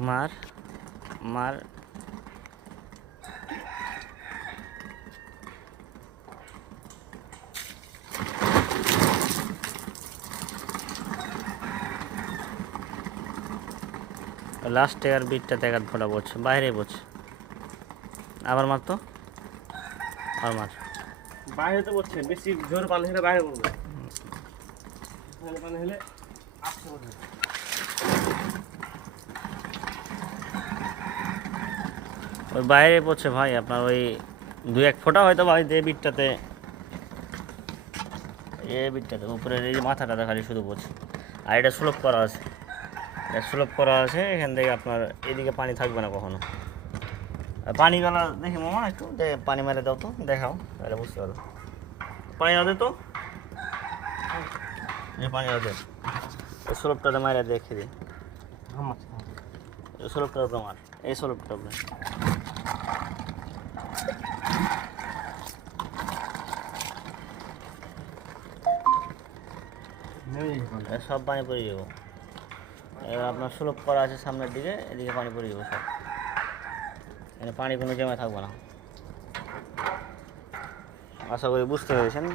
মার মার। লাস্টে আর বিটটাতে এক আধ ফোটা পড়ছে বাইরে পড়ছে আবার মার তো? আর মার। বাইরে তো পড়ছে বেশি জোর পানি হলে বাইরে পড়বে পানি হলে আসতে পড়বে ওই বাইরে পড়ছে ভাই আপনার ওই দু এক ফোঁটা হয়তো ভাই যে বিটটাতে। এ বিটটাতে উপরে এই যে মাথাটাতে খালি শুধু পড়ছে আর এটা সুলভ করা আছে। এটা সুলভ করা আছে এখান থেকে আপনার এদিকে পানি থাকবে না কখনো। পানি গলা দেখি মামা একটু দে পানি মেরে দাও তো দেখাও তাহলে বুঝতে পারো পানি দাও তো। এই পানি দাও সুলভটাতে মারা দেখে আমার এই সুলভটা তোমার এই সুলভটা আপনার নেমে যাবে পানি। এ সব পানি পড়ে যাব। এবার আপনার সুলভ করা আছে সামনের দিকে, এদিকে পানি পড়ে যাব সব। এখানে পানি কোনো জমা থাকবে না। আশা করি বুঝতে পেরেছেন।